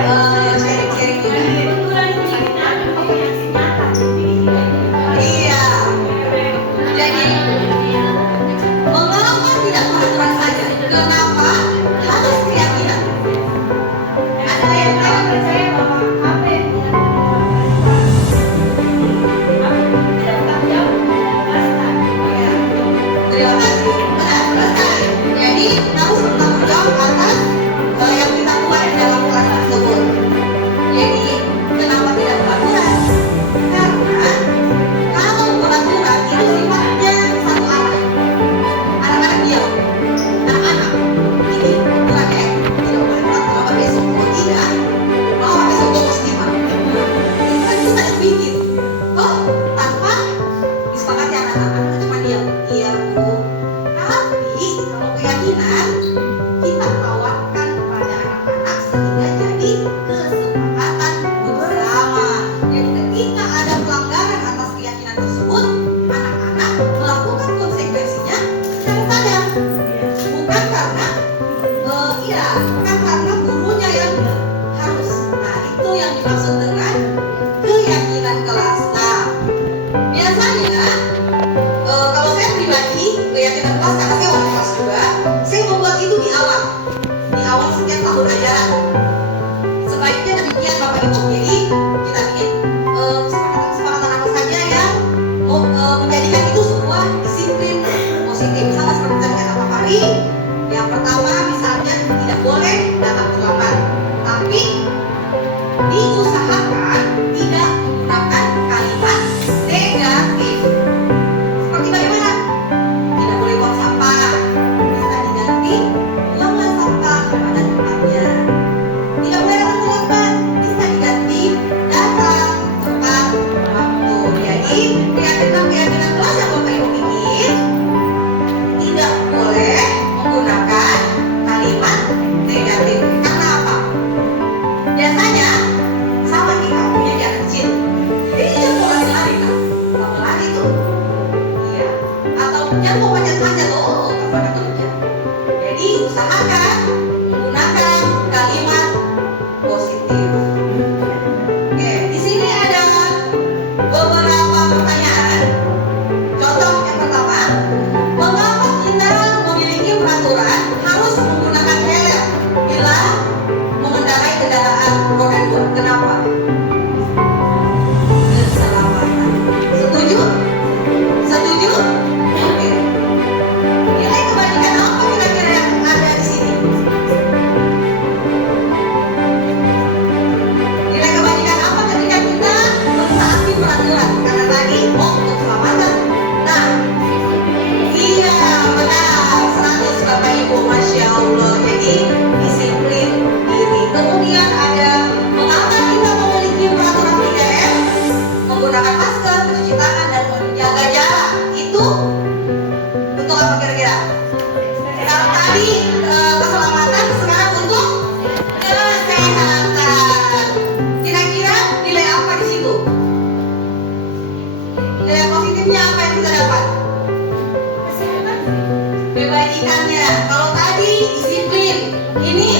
sharing-sharing juga. Iya. Jadi mengapa tidak peraturan saja? Kenapa harus keyakinan? Ada yang percaya bahwa apa yang tidak terima kasih. Benar, selesai. Jadi harus bertanggung jawab atas yang kita buat di dalam kelas tersebut. Jadi kenapa tidak peraturan? Karena kalau peraturan itu sifatnya satu arah. Anak-anak diam. Anak-anak ini peraturan ya. Tidak boleh peraturan besok. Oh tidak. Oh besok gue mesti mah. Ini kan kita yang bikin. Oh tanpa disepakati anak-anak cuma diam. Iya bu. Tapi kalau keyakinan kita tawarkan kepada anak-anak sehingga jadi kesepakatan bersama. Jadi ketika ada pelanggaran atas keyakinan tersebut, anak-anak melakukan konsekuensinya secara sadar. Bukan karena bukan karena gurunya yang harus. Nah itu yang dimaksud dengan keyakinan kelas. Nah biasanya kalau saya pribadi keyakinan kelas karena saya wali kelas juga, saya membuat itu di awal setiap tahun ajaran. Sebaiknya demikian Bapak Ibu. Jadi kita bikin kesepakatan apa saja yang menjadikan itu sebuah disiplin positif. Misalnya seperti tadi kata Pak Fahri, yang pertama misalnya tidak boleh datang terlambat, tapi diusahakan tidak menggunakan kalimat negatif. Seperti bagaimana? Tidak boleh buang sampah, bisa diganti buanglah sampah pada tempatnya. Tidak boleh datang terlambat, bisa diganti datang tepat waktu. Jadi keyakinan kelas yang Bapak Ibu bikin tidak boleh menggunakan kalimat negatif. Karena apa? Biasanya sama nih kamu jadi anak kecil. Jadi jangan mau lari-lari kan? Kalau lari tuh, iya. Atau jangan mau panjat-panjat. Oh, kapan kerja? Jadi usahakan menggunakan kalimat positif. Oke, di sini ada beberapa pertanyaan. Contoh yang pertama, mengapa kita memiliki peraturan harus menggunakan helm bila mengendarai kendaraan roda 2? Kenapa? Keselamatan. Setuju? Setuju? Oke. Nilai kebaikan apa kira-kira yang ada di sini? Nilai kebaikan apa ketika kita mentaati peraturan? Karena tadi untuk keselamatan. Nah, iya benar, 100 Bapak Ibu, Masya Allah. Jadi disiplin diri. Kemudian ada mengapa kita memiliki peraturan 3M, menggunakan masker, mencuci tangan dan menjaga jarak. Itu untuk apa kira-kira? Kalau tadi keselamatan, sekarang untuk kesehatan. Kira-kira nilai apa di situ? Nilai positifnya apa yang kita dapat? Kebaikannya. Kalau tadi disiplin, ini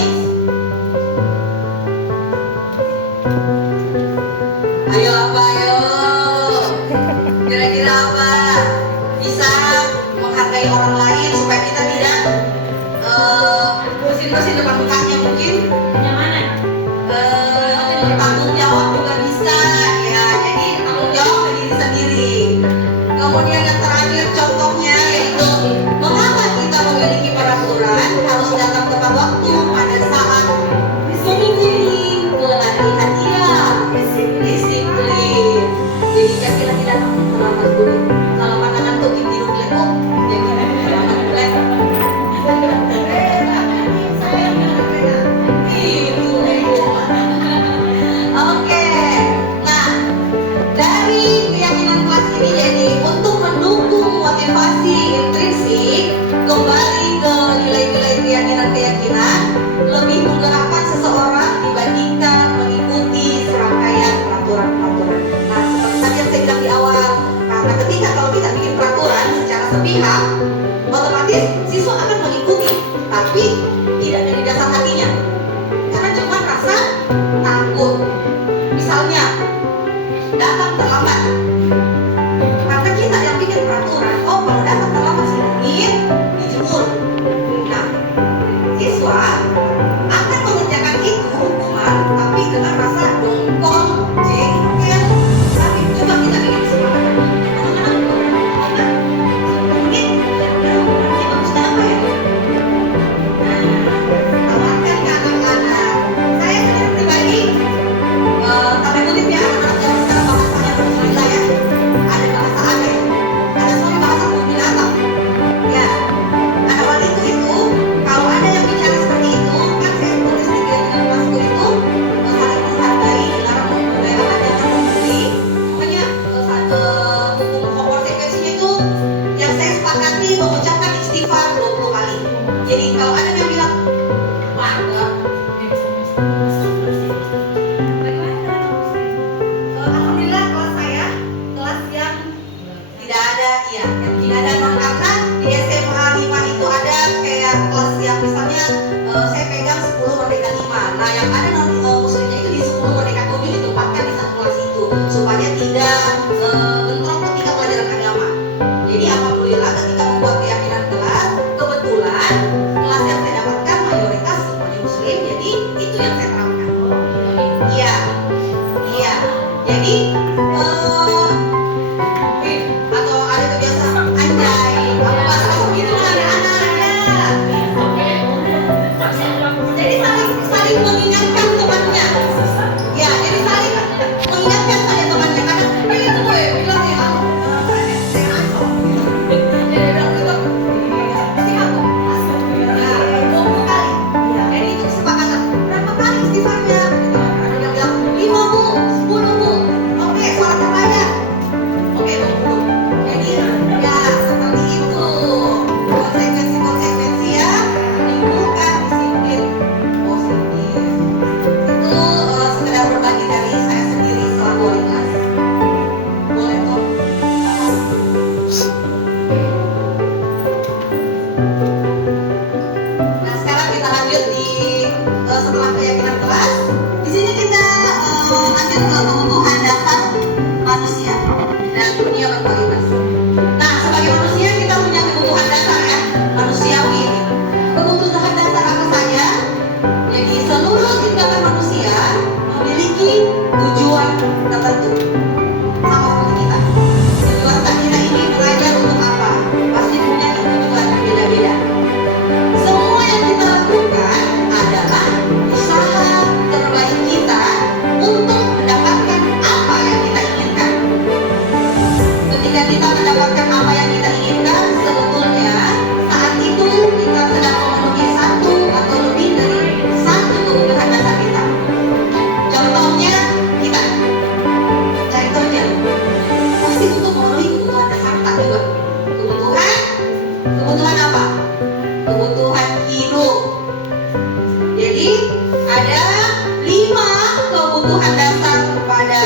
kebutuhan dasar pada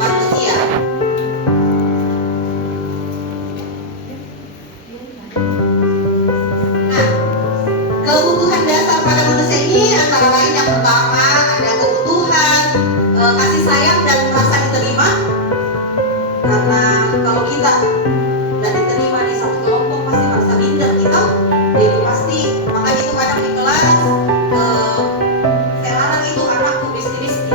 manusia. Nah, kebutuhan dasar pada manusia ini antara lain yang pertama ada kebutuhan kasih sayang dan merasa diterima. Karena kalau kita tidak diterima di satu kelompok pasti merasa minder gitu. Jadi pasti makanya itu kadang di kelas saya larang itu anakku bisti-bisti.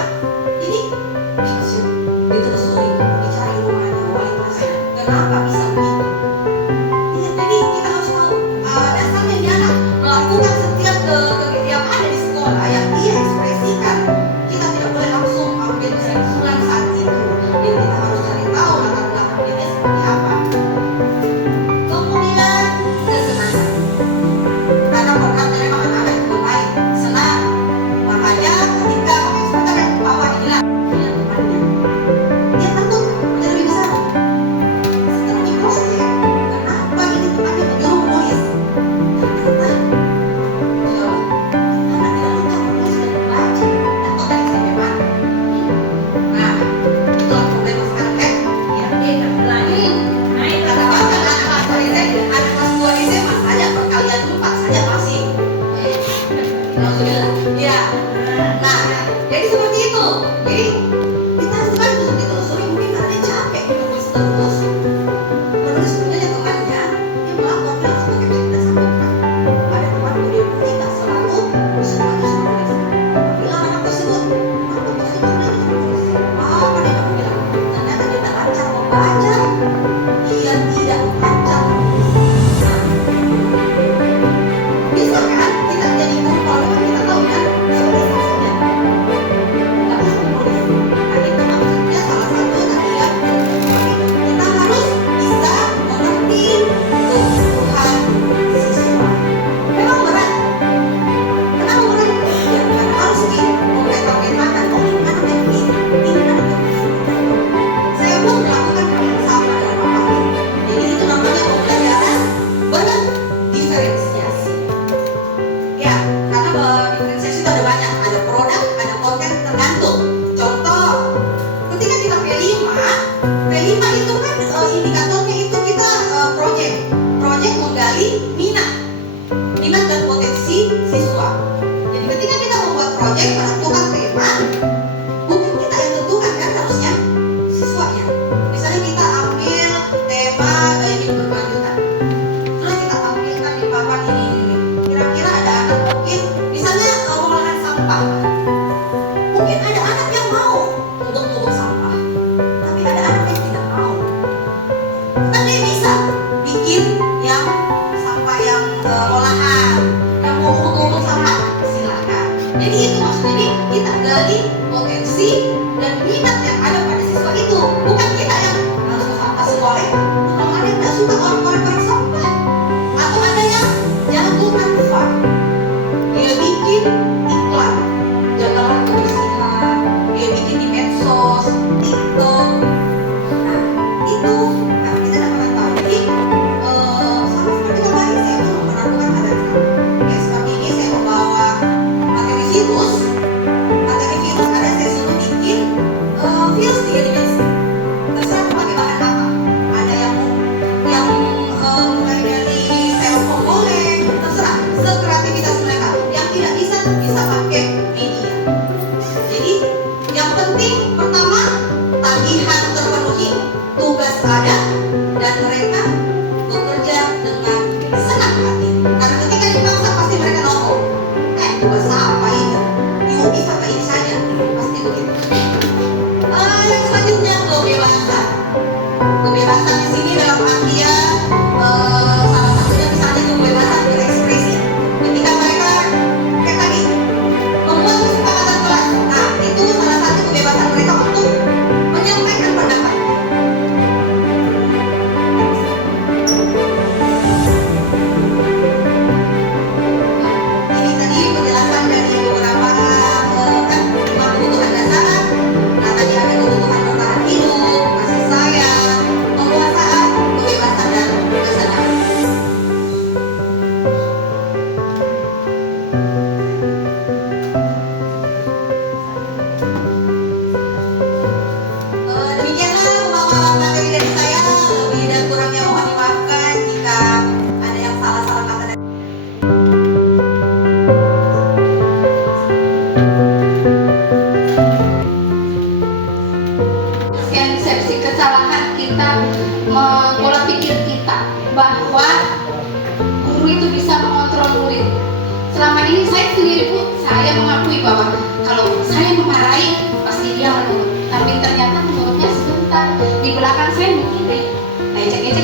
Nah, ini ditelusuri, dicari rumahnya wali kelasnya. Kenapa bisa begitu? Ya, jadi kita harus tahu dasarnya dia anak melakukan setiap kegiatan yang ada di sekolah yang dia ekspresikan. Kita tidak boleh langsung ambil kesimpulan saat itu. Jadi kita harus cari tahu latar belakang dia seperti apa. Kemudian kesenangan. Karena program memang anak-anak itu bermain senang. Makanya ketika kita lihat bahwa inilah dia temannya, dia takut menjadi lebih besar. Setelah di cross check, kenapa ini temannya menyuruh menulis? Ternyata jawab, anak tidak lupa menulis dan membaca. Atau dari SMP mana? Nah, itulah problem sekarang kan? Ya, dia kan belajar. Nah, itu katakan anak kelas 2 SMA saja perkalian 4 saja masih. Ya. Nah, jadi seperti itu. Jadi kita harus bantu ditelusuri, mungkin ada yang capek menulis terus. Menulis sebenarnya temannya, dia melapor dia harus pakai cerita sambungkan. Ada teman dia tidak selalu semuanya menulis. Apabila anak tersebut, kenapa kau sudah menulis? Apa dia bilang? Ternyata dia tidak lancar membaca. Dia tidak lancar menulis. Bisa kan kita jadi guru kalau memang kita tahu kan sudah saja nggak bisa menulis. Nah itu maksudnya salah satu tadi ya, kita harus bisa mengerti kebutuhan siswa. Memang berat. Kenapa berat? Ya karena harus memetakan oh ini anak yang ini anak yang bisa. Saya pun melakukan hal yang sama dalam hal ini. Jadi itu namanya pembelajaran berdiferensiasi. Ya, karena diferensiasi itu ada banyak, ada produk, ada konten tergantung. Contoh, ketika kita P5 itu kan indikatornya itu kita project menggali minat dan potensi siswa. Jadi ketika kita membuat project menentukan tema, bukan kita yang tentukan kan harusnya siswanya. Misalnya kita ambil tema hidup berkelanjutan. Terus kita tampilkan di papan ini. Kira-kira ada anak mungkin misalnya pengolahan sampah. Mungkin ada anak yang mau untuk sampah, tapi ada anak yang tidak mau. Kan dia bisa bikin yang sampah yang olahan, yang mau untuk sampah silakan. Jadi itu maksudnya kita gali potensi dan minat yang ada pada siswa itu. Bukan kita yang harus sampah sekolah. Kalau ada yang tidak suka orang-orang sampah, atau ada yang jago manfaat, dia bikin iklan jagalah kebersihan, dia bikin di medsos, TikTok. Nah itu kita tidak pernah tahu. Jadi sama seperti Bapak ini saya belum menentukan ada ya seperti ini saya membawa materi virus ada saya suruh bikin virus 3 dimensi. Terserah pakai bahan apa. Ada yang mulai dari styrofoam boleh, terserah sekreativitas mereka. Yang tidak bisa pakai media. Jadi yang penting pertama tagihan terpenuhi, tugas ada dan mereka bekerja dengan senang hati. Karena ketika dipaksa pasti mereka nongol. Tugas apa ini? Yuk bisa kayak ini saja. Pasti begitu. Yang selanjutnya kebebasan di sini dalam artian salah satunya misalnya kebebasan berekspresi. Ketika mereka kayak tadi membuat kesepakatan kelas, nah itu salah satu kebebasan mereka untuk menyampaikan pendapat. Ini tadi penjelasan dari beberapa kan kebutuhan dasar. Nah tadi ada kebutuhan bertahan hidup, kasih sayang, penguasaan, kebebasan dan kesenangan. Demikianlah pemaparan materi dari saya. Lebih dan kurangnya mohon dimaafkan jika ada yang salah-salah kata dari persepsi kesalahan kita, pola pikir kita bahwa guru itu bisa mengontrol murid. Selama ini saya sendiri pun saya mengakui bahwa kalau saya memarahi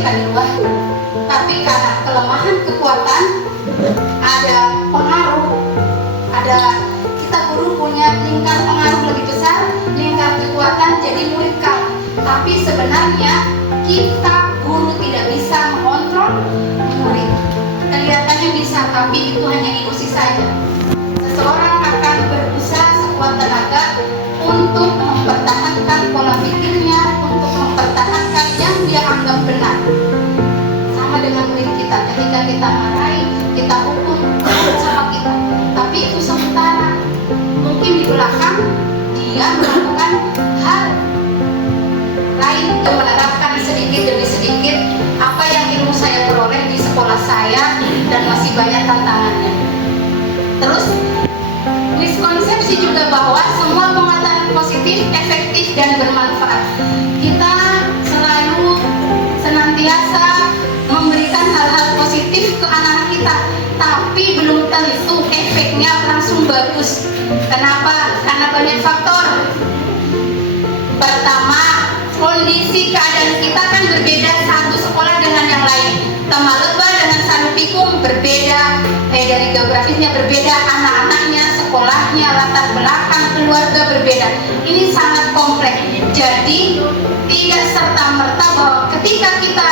memberikan luas, tapi karena kelemahan kekuatan, ada pengaruh, ada kita guru punya lingkar pengaruh lebih besar, lingkar kekuatan, jadi murid kalah. Tapi sebenarnya kita guru tidak bisa mengontrol murid. Kelihatannya bisa, tapi itu hanya ilusi saja. Seseorang akan berusaha sekuat tenaga untuk mempertahankan pola pikirnya, untuk mempertahankan yang dia anggap benar. Sama dengan murid kita, ketika kita marahi, kita hukum, sama kita. Tapi itu sementara. Mungkin di belakang dia melakukan hal lain yang menerapkan sedikit demi sedikit apa yang ilmu saya peroleh di sekolah saya, dan masih banyak tantangannya. Terus miskonsepsi juga bahwa semua penguatan positif efektif dan bermanfaat. Kita selalu senantiasa memberikan hal-hal positif ke anak-anak kita, tapi belum tentu efeknya langsung bagus. Kenapa? Karena banyak faktor. Pertama, kondisi keadaan kita kan berbeda satu sekolah dengan yang lain. Tamaleba dengan Sanupikung berbeda, dari geografisnya berbeda, anak-anaknya, sekolahnya, latar belakang keluarga berbeda. Ini sangat kompleks. Jadi tidak serta-merta bahwa ketika kita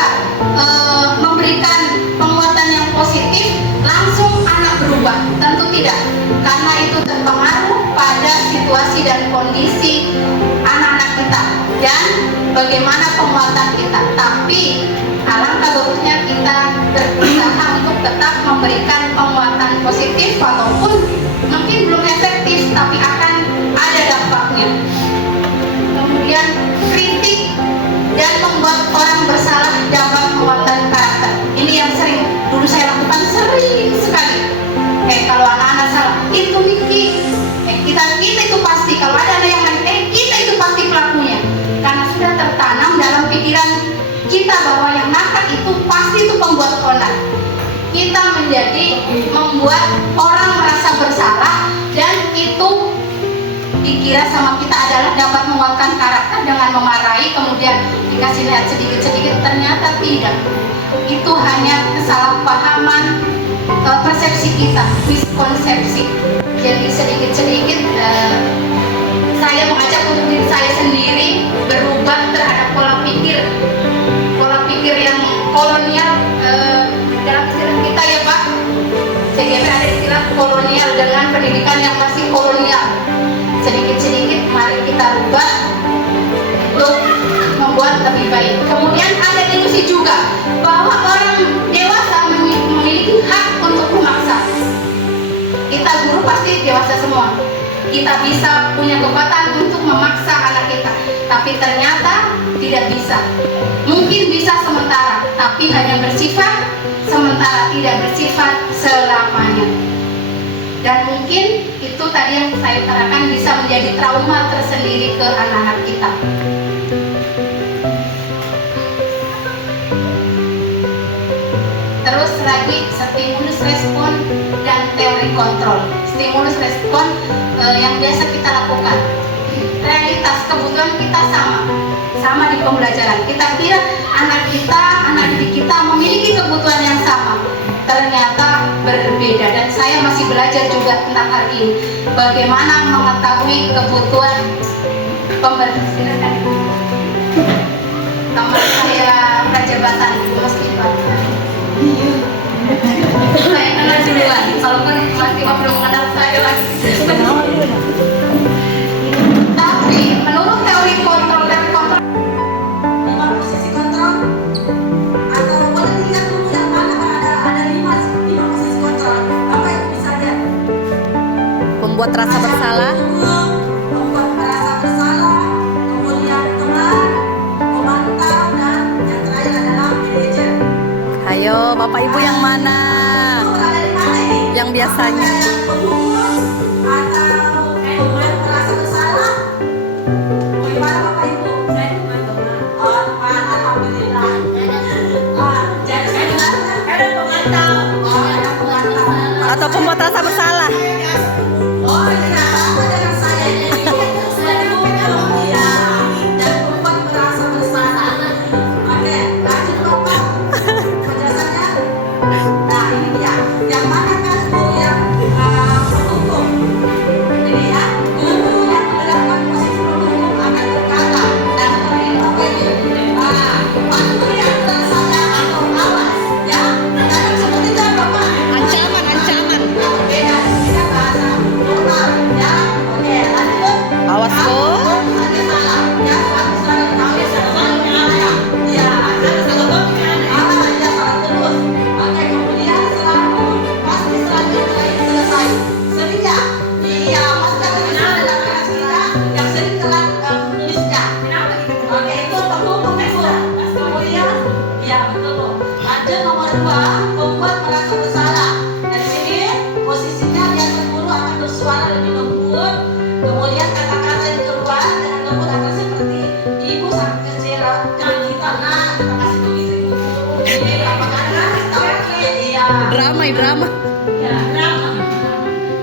memberikan penguatan yang positif langsung anak berubah. Tentu tidak, karena itu terpengaruh pada situasi dan kondisi anak-anak kita dan bagaimana penguatan kita. Tapi alangkah bagusnya kita berusaha untuk tetap memberikan penguatan positif, walaupun mungkin belum efektif tapi akan ada dampaknya. Kemudian kritik dan membuat orang bersalah dapat penguatan karakter. Ini yang sering dulu saya lakukan, sering sekali. Kalau anak-anak salah, itu Miki, kita itu pasti. Kalau ada yang main, kita itu pasti pelakunya. Karena sudah tertanam dalam pikiran kita bahwa yang nakal itu pasti itu pembuat onar. Kita menjadi membuat orang merasa bersalah, dan itu dikira sama kita adalah dapat menguatkan karakter dengan memarahi, kemudian dikasih lihat sedikit-sedikit. Ternyata tidak. Itu hanya kesalahpahaman persepsi kita, miskonsepsi. Jadi sedikit-sedikit saya mengajak untuk diri saya sendiri berubah terhadap pola pikir yang kolonial. Dalam istilah kita ya Pak, CGP ada istilah kolonial dengan pendidikan yang masih kolonial. Sedikit-sedikit mari kita rubah untuk membuat lebih baik. Kemudian ada ilusi juga bahwa orang dewasa memiliki hak untuk memaksa. Kita guru pasti dewasa semua, kita bisa punya kekuatan untuk memaksa anak kita, tapi ternyata tidak bisa. Mungkin bisa sementara, tapi hanya bersifat sementara, tidak bersifat selamanya. Dan mungkin itu tadi yang saya utarakan bisa menjadi trauma tersendiri ke anak-anak kita. Terus lagi stimulus respon dan teori kontrol. Stimulus respon yang biasa kita lakukan. Realitas kebutuhan kita sama di pembelajaran. Kita kira anak didik kita memiliki kebutuhan yang sama. Ternyata berbeda, dan saya masih belajar juga tentang hal ini. Bagaimana mengetahui kebutuhan pembelajaran. Teman saya prajabatan Mas Tifa. Saya kenal duluan, walaupun Mas Tifa belum mengenal saya lagi. Tapi menurut teori kontrol, Lima posisi kontrol, atau boleh dilihat dulu yang mana, kan ada lima posisi kontrol. Apa itu misalnya? Membuat rasa bersalah, Membuat merasa bersalah, kemudian teman, memantau, dan yang terakhir adalah manajer. ayo Bapak Ibu yang mana? Ada di mana ini? Yang biasanya Pengurus atau membuat merasa bersalah? Bagaimana Bapak Ibu? Saya teman-teman. Oh, teman, alhamdulillah. Jadi saya juga ada pemantau. Oh, ada pemantau. atau pembuat rasa bersalah. Oh, tidak apa dengan saya ini. Saya punya iya, dan membuat merasa bersalah. Oke, lanjut Bapak. drama. Ya, drama.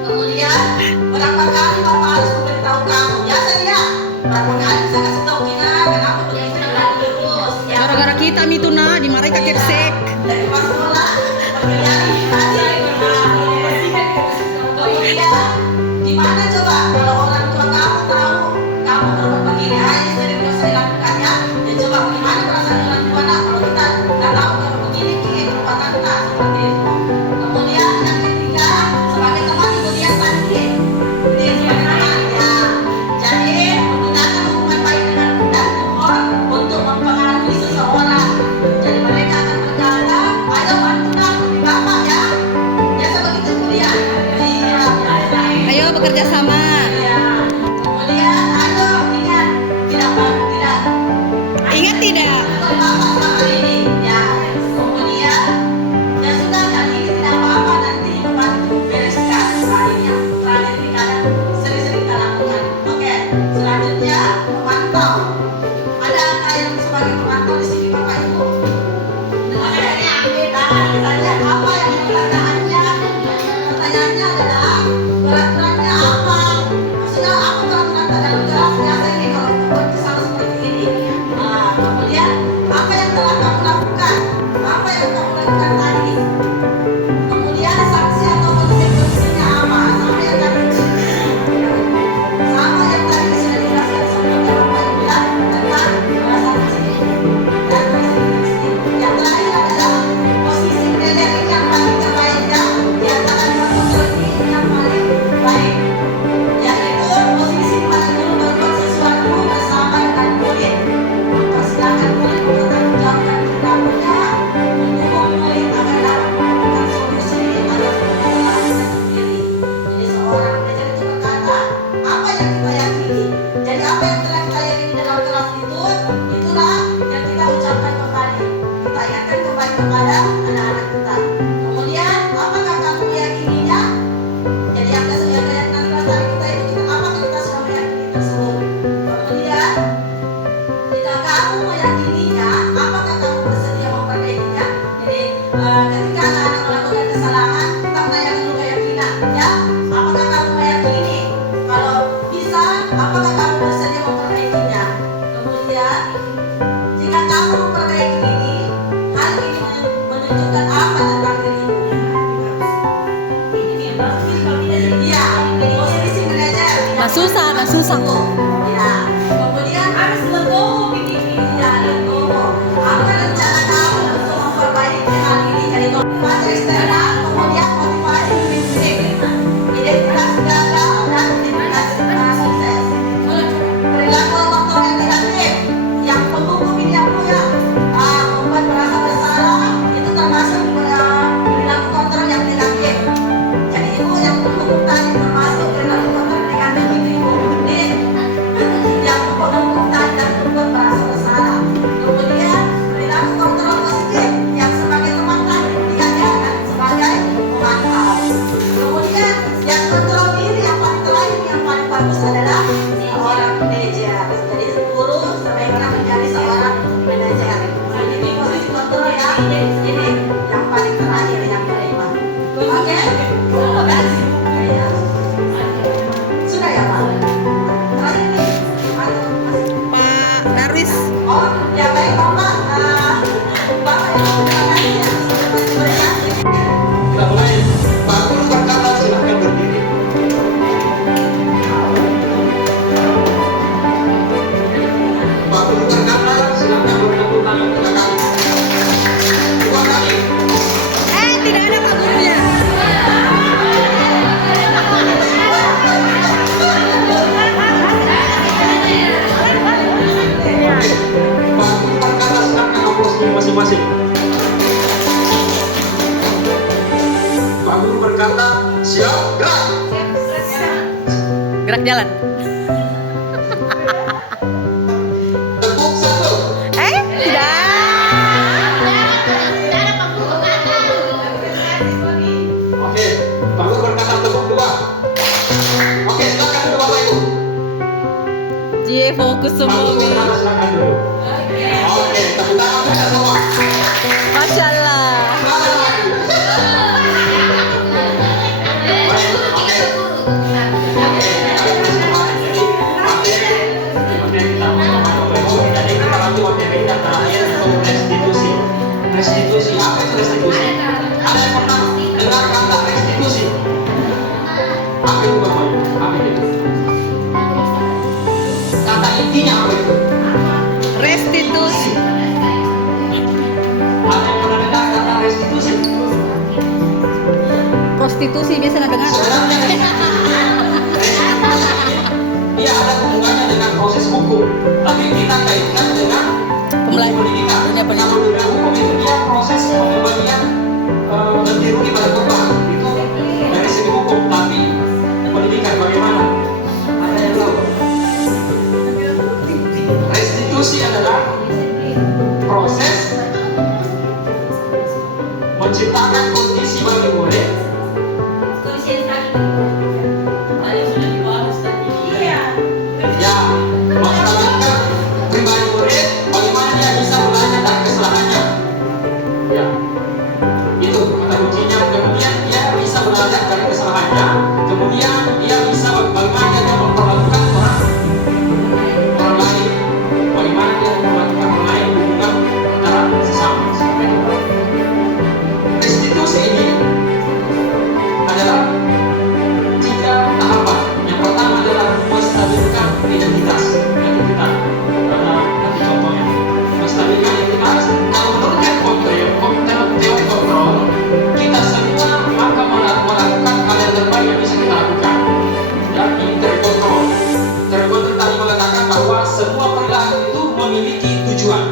Kemudian berapa kali Bapak harus memberitahu kamu? Biasa ya. Berapa kali saya kasih tahu Kina, kenapa begitu dan terus? Ya. Gara-gara kita mituna dimarahi kakek sek. Dari pas sekolah, kemudian kemudian gimana coba kalau orang tua kamu tahu kamu berbuat begini aja sering dosa dilakukannya, ya coba bagaimana perasaan orang tua nak kalau kita nggak tahu kalau begini perbuatan kita seperti itu. Kemudian yang ketiga sebagai teman kemudian tadi ini sebagai teman ya, jadi menggunakan hubungan baik dengan dan umur untuk mempengaruhi seseorang. Jadi mereka akan berkata, ayo bantu di bapak ya, biasa begitu kuliah. Iya, biasa. Ayo bekerja sama. Ya. Kemudian ayo ingat tidak tidak Ingat tidak? bapak selama ini ya. Kemudian ya sudah kali ini tidak apa-apa nanti membantu bereskan lainnya. Terakhir kita sering-sering kita lakukan. Oke, selanjutnya memantau. Ada yang sebagai pemantau di sini Bapak Ibu? Makanya ditanya apa yang pertanyaannya? Pertanyaannya adalah berat-beratnya apa? Maksudnya apa berat-berat dalam kelas biasa ini kalau berkisar seperti ini? Nah, kemudian apa yang telah kamu lakukan? Apa yang kamu lakukan tadi? Kemudian sanksi atau konsekuensinya apa? Sama yang tadi sudah dijelaskan sebelumnya Bapak Ibu bilang tentang sanksi dan konsekuensi. Yang terakhir adalah posisi penilaian yang paling terbaik ya. Di antara dua unsur ini yang paling baik. Yaitu posisi mana dulu berbuat sesuatu bersama dengan murid. Mempersilahkan murid mempertanggungjawabkan perilakunya, mendukung murid agar dapat menemukan solusi atas permasalahannya sendiri. Jadi seorang pengajar itu berkata, apa yang kita yakini. Jadi apa yang telah kita yakini dalam kelas itu, itulah yang kita ucapkan kembali. Kita ingatkan kembali kepada anak-anak kita. Kemudian, apakah kamu meyakininya? Jadi yang nanti kelas tadi kita itu apakah kita sudah meyakini tersebut? Kemudian, jika kamu meyakininya, apakah kamu bersedia memperbaikinya? Jadi ketika anak-anak melakukan kesalahan, kita menanyakan dulu keyakinan, ya. Apakah kamu meyakini? Kalau bisa, apakah kamu bersedia memperbaikinya? Kemudian, jika kamu memperbaiki ini, hal ini menunjukkan apa tentang dirimu? Iya, posisi manajer. Nah susah. Ya, kemudian harus legowo begini ya, legowo. Apa rencana kamu untuk memperbaiki hal ini? Jadi motivasi eksternal, kemudian motivasi intrinsik. Identitas gagal dan identitas sukses. Perilaku faktor yang negatif, yang penghukum ini yang punya membuat merasa bersalah, itu termasuk perilaku kontrol yang negatif. Jadi ibu yang penghukum tadi termasuk perilaku kontrol negatif itu ibu. Ini yang penghukum tadi dan membuat merasa bersalah. Kemudian perilaku kontrol positif yang sebagai teman tadi diajarkan sebagai pemantau. Kemudian yang kontrol diri yang paling terakhir yang paling bagus adalah seorang manajer. Jadi guru sebagaimana menjadi seorang manajer. Jadi posisi kontrol yang ini yang paling terakhir yang kelima. Oke? Ya. Sudah ya Pak? Terakhir nih. Pak Darwis. Oh, ya baik Bapak. Bapak yang terima kasih ya. Kita mulai. Pak Guru berkata silahkan berdiri. Pak Guru berkata silahkan bertepuk tangan 3 kali. 2 kali. Tidak ada Pak Gurunya. Pak Guru berkata silahkan aplausnya masing-masing. Pak Guru berkata siap gerak. Gerak jalan. Tepuk 1. Tidak. Oke, Pak Guru berkata tepuk 2. Oke, silakan dulu Bapak Ibu. Cie fokus Pak semua. Guru Mi. berkata silakan dulu. Oke, tepuk tangan kita semua. Masya Allah. Silakan lagi. restitusi biasa dengar. Sebenarnya dia ada hubungannya dengan proses hukum, tapi kita kaitkan dengan pendidikan. Kalau dunia hukum itu dia proses pengembalian ganti rugi pada korban itu dari segi hukum, tapi pendidikan bagaimana? Ada yang tahu? Restitusi adalah proses menciptakan kondisi bagi murid ya menstabilkan pribadi murid, bagaimana dia bisa belajar dari kesalahannya ya itu kata kuncinya. Kemudian dia bisa belajar dari kesalahannya, kemudian dia bisa bagaimana dia memperlakukan orang lain, bagaimana dia memperlakukan orang lain, hubungan antara sesama seperti itu. Restitusi ini adalah 3 tahapan. Yang pertama adalah menstabilkan identitas kita. Nanti contohnya menstabilkan identitas. Kalau menurut teori kontrol, kita semua akan melakukan hal yang terbaik yang bisa kita lakukan. Dan ini teori kontrol. Teori kontrol tadi mengatakan bahwa semua perilaku itu memiliki tujuan.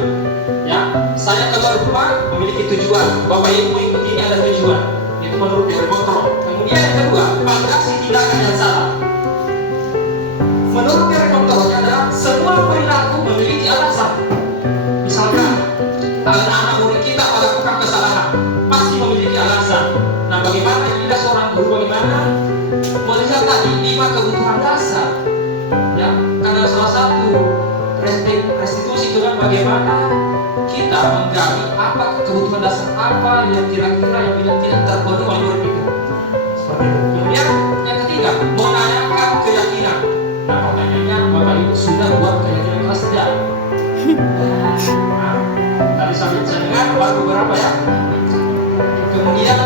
Ya, saya keluar rumah memiliki tujuan. Bapak Ibu mengikuti ini ada tujuan. Itu menurut teori kontrol. Kemudian yang kedua, validasi tindakan yang salah. Menurut teori kontrolnya adalah semua perilaku memiliki alasan. Misalkan anak-anak murid kita melakukan kesalahan, pasti memiliki alasan. Nah, bagaimana kita seorang guru bagaimana melihat tadi 5 kebutuhan dasar? Ya, karena salah satu restitusi itu kan bagaimana kita menggali apa kebutuhan dasar apa yang kira-kira yang tidak terpenuhi oleh murid itu. Seperti itu. Kemudian yang ketiga, menanyakan keyakinan. Nah, pertanyaannya Bapak Ibu sudah buat keyakinan kelas tidak? Nah, tadi saya dengar baru berapa ya? Kemudian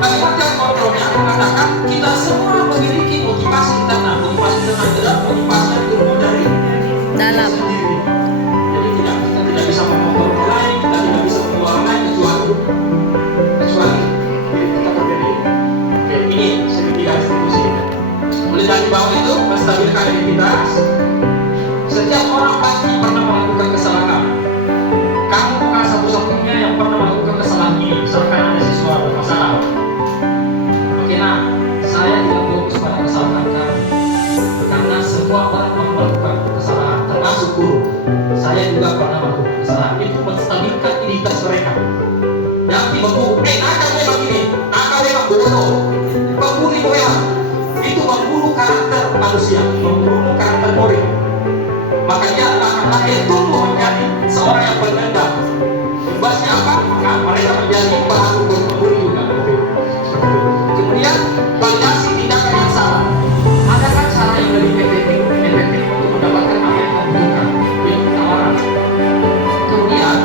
bagaimana kontrolnya mengatakan kita semua memiliki motivasi internal. Motivasi internal adalah motivasi yang turun dari Dalam. sendiri. Jadi kita tidak bisa mengontrol orang lain, kita tidak bisa membuat orang lain kecuali diri kita berdiri. Oke, ini segitiga restitusi. Mulai dari bawah itu menstabilkan identitas. Setiap orang pasti pernah melakukan kesalahan. Kamu bukan satu-satunya yang pernah melakukan kesalahan ini. Misalkan ada siswa bermasalah. Oke, nah, saya tidak fokus pada kesalahan kamu, karena semua orang pernah melakukan kesalahan, termasuk guru. Saya juga pernah melakukan kesalahan. Itu menstabilkan identitas mereka. Yang diburu, nakal memang ini, nakal memang bodoh, pembuli memang. Itu membunuh karakter manusia, membunuh karakter murid. Maka dia akan lahir tumbuh menjadi seorang yang berdendam. Imbasnya apa? Maka mereka menjadi bahan pembuli juga. Kemudian validasi tindakan yang salah. Adakah cara yang lebih efektif untuk mendapatkan apa yang kamu butuhkan? Yang tawaran. Kemudian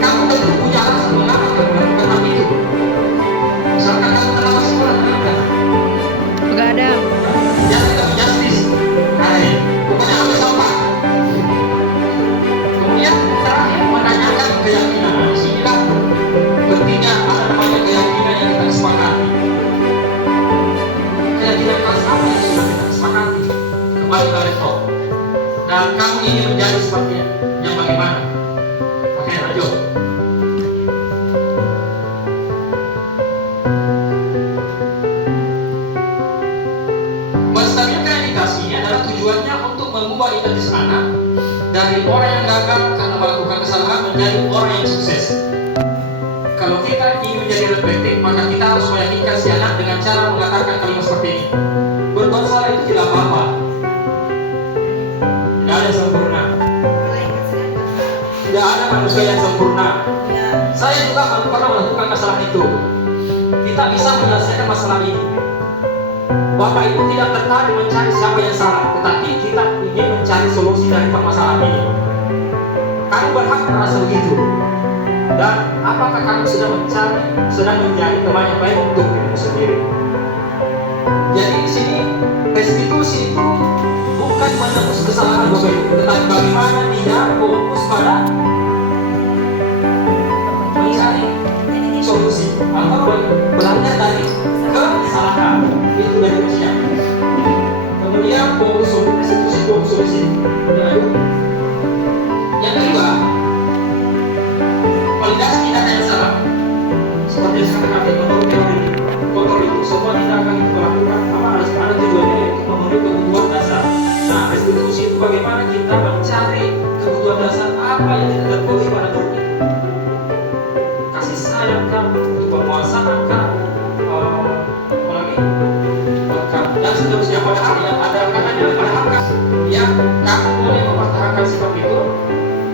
kamu tentu punya alasan mengapa kamu melakukan hal itu. Misalkan kamu terlalu sekolah, kenapa? Begadang. Jangan kamu justice. Pokoknya ambil sampah. Kemudian terakhir menanyakan keyakinan. Di sinilah pentingnya ada namanya keyakinan yang kita sepakati. Keyakinan kelas apa yang sudah kita sepakati? Kembali ke laptop. Dan kamu ingin menjadi seperti yang bagaimana? Oke, lanjut. Menstabilkan identitas ini adalah tujuannya untuk mengubah identitas anak dari orang yang gagal karena melakukan kesalahan menjadi orang yang sukses. Kalau kita ingin menjadi reflektif, maka kita harus meyakinkan si anak dengan cara mengatakan kalimat seperti ini. Berbuat salah itu tidak apa-apa. Tidak ada yang sempurna. Tidak ada manusia yang sempurna. Saya juga pernah melakukan kesalahan itu. Kita bisa menyelesaikan masalah ini. Bapak Ibu tidak tertarik mencari siapa yang salah, tetapi kita ingin mencari solusi dari permasalahan ini. Kamu berhak merasa begitu. Dan apakah kamu sedang menjadi teman yang baik untuk dirimu sendiri? Jadi di sini restitusi itu bukan menebus kesalahan Bapak Ibu, tetapi bagaimana dia fokus pada mencari solusi. atau belajar dari kesalahan. Itu dari persiapan. Kemudian eksekusi solusi. Yang kedua, validasi tindakan yang salah. Seperti yang saya katakan menurut teori kontrol itu semua tindakan itu melakukan apa ada tujuannya untuk memenuhi kebutuhan dasar. Nah, restitusi itu bagaimana kita mencari kebutuhan dasar apa yang tidak terpenuhi pada grup itu. Kasih sayang kan, penguasaan kan, apalagi dan seterusnya pada hal yang ada katanya pada hal yang kamu boleh mempertahankan sikap itu,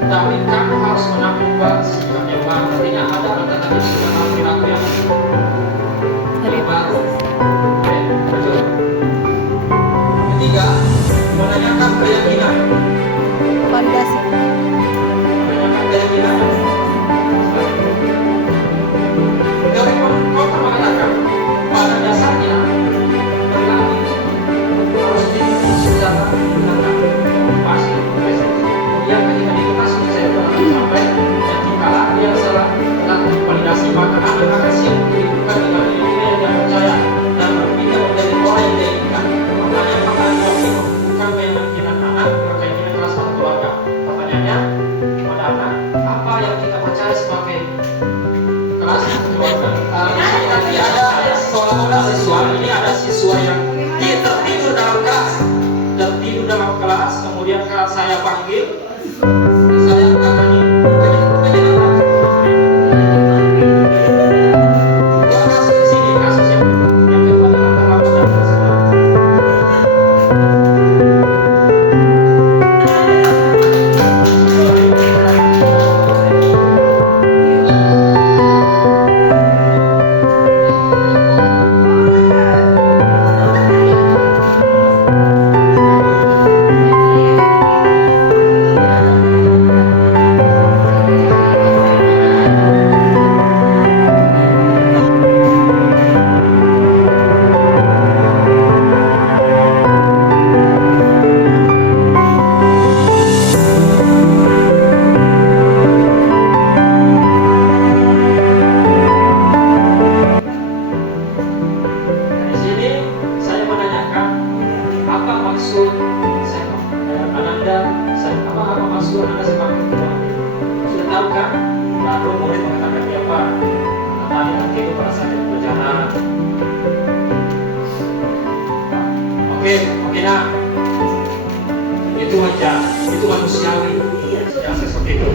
tapi kamu harus menanggung sikap yang baru. Artinya ada alternatif dengan perilaku yang baru. Oke, lanjut. Ketiga, menanyakan keyakinan. Validasi. Menanyakan keyakinan. Teori kontra mengatakan pada dasarnya perilaku harus dihitung secara benar. Pasti yang ketika dikasih saya sampai ketika dia salah melakukan validasi, maka anak akan siap dibutuhkan dengan nilai yang dia percaya dan berpindah menjadi orang yang dia inginkan. Makanya waktu bukan keyakinan anak, keyakinan kelas satu keluarga. Pertanyaannya pada anak, apa yang kita percaya sebagai kelas keluarga? Nanti ada seolah-olah siswa, ini ada siswa yang tertidur dalam kelas, kemudian saya panggil, saya katakan dua kasus di sini, kasus yang kedua adalah terlambat datang sekolah. Di sini saya menanyakan apa maksud saya Ananda, apa maksud Anda sebagai ketua? Sudah tahu kan? Lalu murid mengatakan dia apa? Tadi nanti itu pada saat berjalan. Oke nah. Itu aja, itu manusiawi. Yang seperti itu.